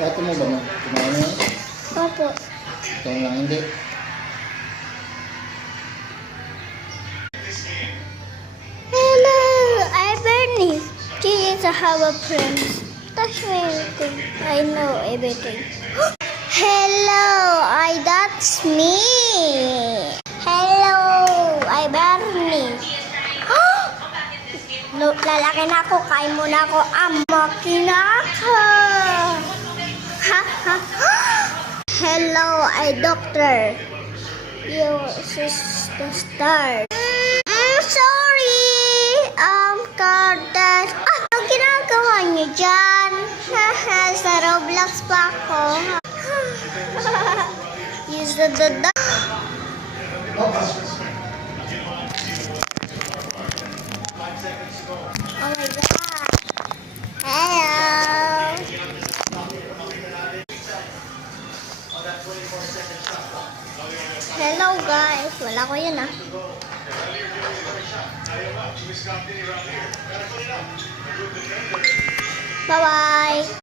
Ito mo ba mo? Kumain mo yan? Opo. Ito lang hindi. Hello, I'm Bernie. This is how a friends. Touch me everything. I know everything. Hello, that's me. Hello, I'm Bernie. Lalaki na ako, kain muna ako. Makina ako. Ha, ha. Hello, I doctor. You sister. Sorry. Cardas. Ang ginagawa niyo dyan? Sa Roblox pa ako. Use the Oh my God. Hello. Hello guys. Wala ko yun ah. Bye-bye.